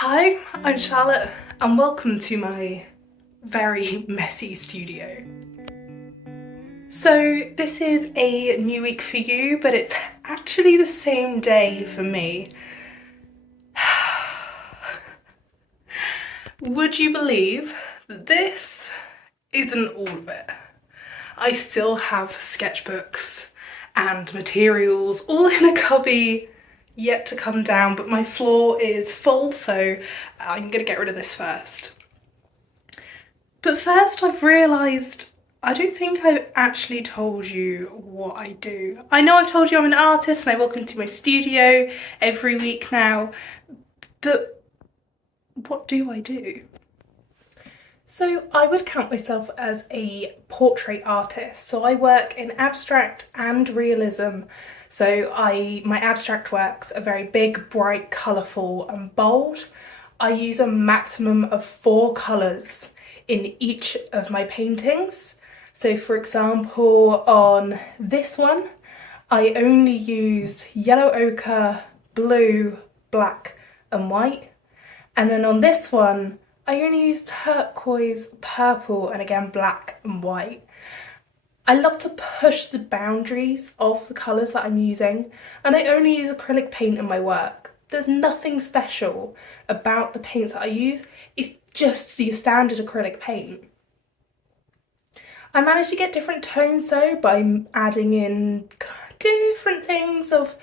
Hi, I'm Charlotte and welcome to my very messy studio. So this is a new week for you, but it's actually the same day for me. Would you believe that this isn't all of it? I still have sketchbooks and materials all in a cubby yet to come down, but my floor is full, so I'm gonna get rid of this first. But first I've realised I don't think I've actually told you what I do. I know I've told you I'm an artist and I walk into my studio every week now, but what do I do? So I would count myself as a portrait artist. So I work in abstract and realism. So my abstract works are very big, bright, colourful and bold. I use a maximum of 4 colours in each of my paintings. So for example, on this one, I only used yellow ochre, blue, black and white. And then on this one, I only use turquoise, purple, and again black and white. I love to push the boundaries of the colours that I'm using, and I only use acrylic paint in my work. There's nothing special about the paints that I use, it's just your standard acrylic paint. I managed to get different tones though by adding in different things of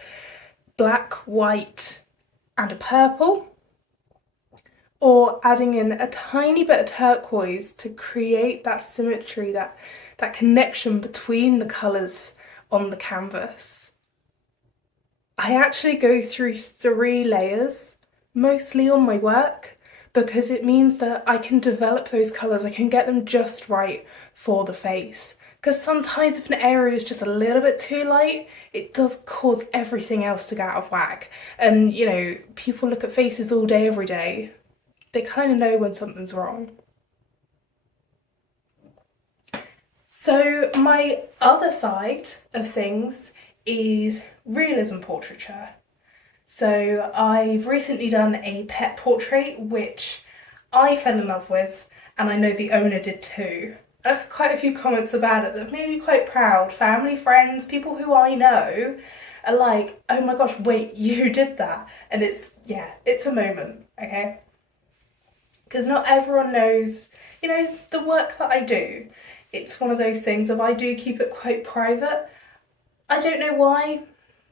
black, white, and a purple, or adding in a tiny bit of turquoise to create that symmetry, that connection between the colours on the canvas. I actually go through 3 layers, mostly on my work, because it means that I can develop those colours, I can get them just right for the face. Because sometimes if an area is just a little bit too light, it does cause everything else to go out of whack. And you know, people look at faces all day, every day. They kind of know when something's wrong. So my other side of things is realism portraiture. So I've recently done a pet portrait which I fell in love with, and I know the owner did too. I've had quite a few comments about it that made me quite proud. Family, friends, people who I know are like, oh my gosh, wait, you did that. And it's a moment, okay? Because not everyone knows, you know, the work that I do. It's one of those things of I do keep it quite private. I don't know why,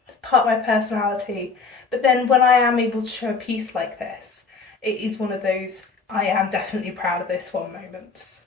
it's part of my personality, but then when I am able to show a piece like this, it is one of those I am definitely proud of this one moments.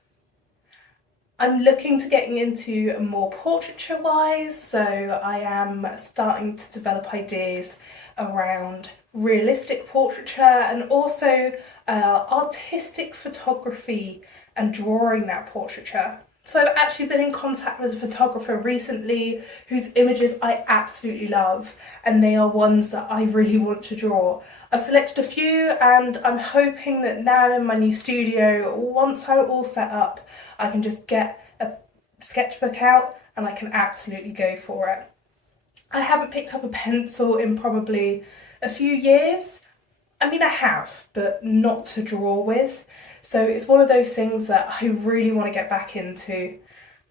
I'm looking to getting into more portraiture wise, so I am starting to develop ideas around realistic portraiture and also artistic photography and drawing that portraiture. So I've actually been in contact with a photographer recently whose images I absolutely love, and they are ones that I really want to draw. I've selected a few and I'm hoping that now in my new studio, once I'm all set up, I can just get a sketchbook out and I can absolutely go for it. I haven't picked up a pencil in probably a few years. I mean, I have, but not to draw with. So it's one of those things that I really want to get back into.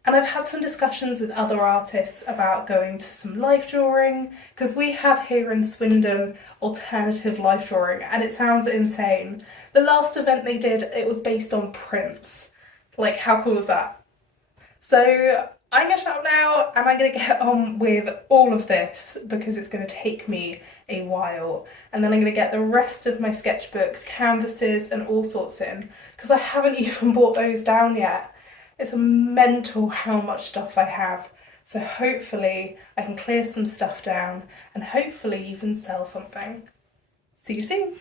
And I've had some discussions with other artists about going to some life drawing, because we have here in Swindon alternative life drawing, and it sounds insane. The last event they did, it was based on prints. Like, how cool is that? So I'm gonna shut up now and I'm gonna get on with all of this because it's gonna take me a while, and then I'm gonna get the rest of my sketchbooks, canvases and all sorts in, because I haven't even brought those down yet. It's mental how much stuff I have. So hopefully I can clear some stuff down and hopefully even sell something. See you soon.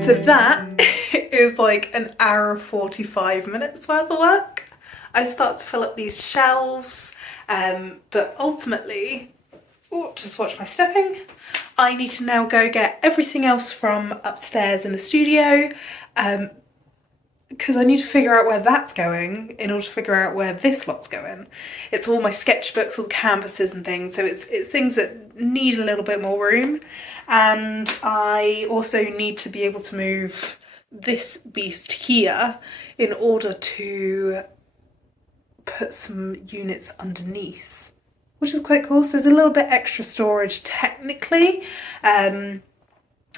So that is like an hour 45 minutes worth of work. I start to fill up these shelves, but ultimately, just watch my stepping. I need to now go get everything else from upstairs in the studio, because I need to figure out where that's going in order to figure out where this lot's going. It's all my sketchbooks, all the canvases and things, so it's things that need a little bit more room. And I also need to be able to move this beast here in order to put some units underneath, which is quite cool. So there's a little bit extra storage technically.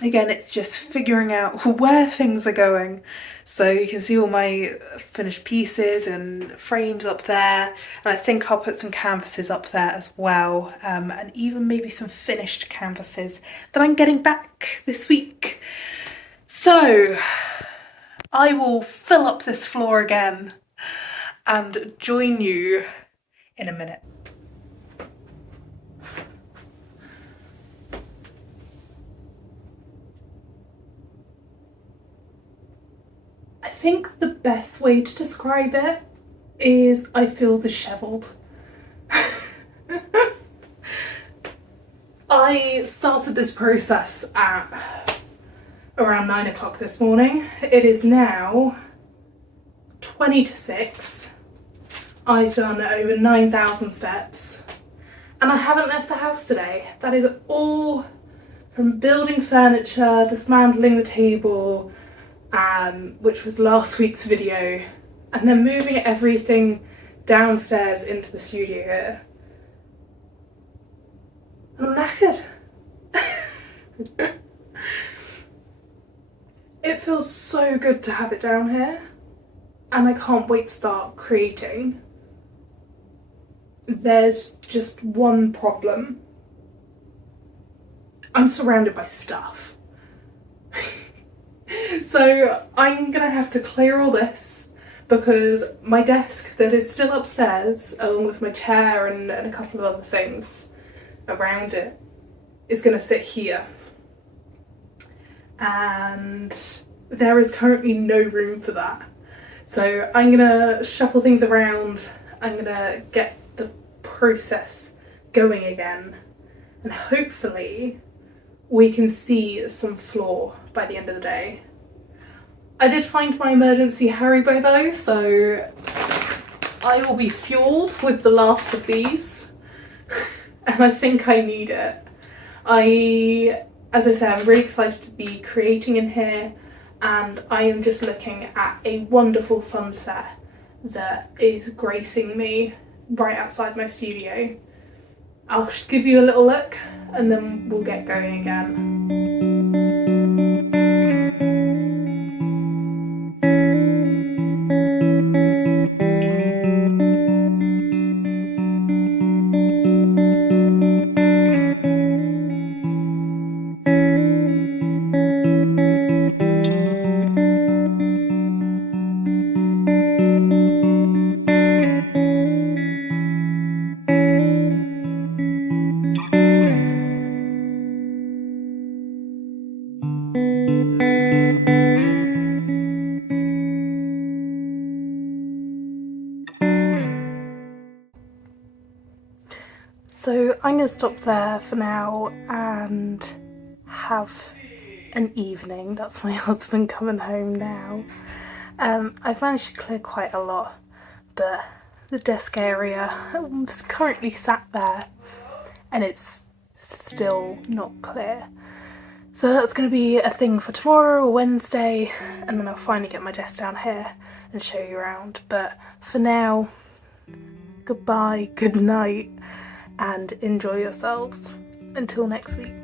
Again, it's just figuring out where things are going. So you can see all my finished pieces and frames up there. And I think I'll put some canvases up there as well. And even maybe some finished canvases that I'm getting back this week. So I will fill up this floor again and join you in a minute. I think the best way to describe it is I feel dishevelled. I started this process at around 9 o'clock this morning. It is now 20 to 6. I've done over 9,000 steps and I haven't left the house today. That is all from building furniture, dismantling the table, which was last week's video, and then moving everything downstairs into the studio here. And I'm knackered. It feels so good to have it down here, and I can't wait to start creating. There's just one problem. I'm surrounded by stuff. So I'm gonna have to clear all this because my desk that is still upstairs, along with my chair and a couple of other things around it, is gonna sit here. And there is currently no room for that. So I'm gonna shuffle things around, I'm gonna get the process going again, and hopefully we can see some floor by the end of the day. I did find my emergency Haribo though, so I will be fueled with the last of these, and I think I need it. As I said, I'm really excited to be creating in here, and I am just looking at a wonderful sunset that is gracing me right outside my studio. I'll give you a little look and then we'll get going again. So I'm going to stop there for now and have an evening. That's my husband coming home now. I've managed to clear quite a lot, but the desk area is currently sat there and it's still not clear. So that's going to be a thing for tomorrow or Wednesday, and then I'll finally get my desk down here and show you around. But for now, goodbye, good night, and enjoy yourselves. Until next week.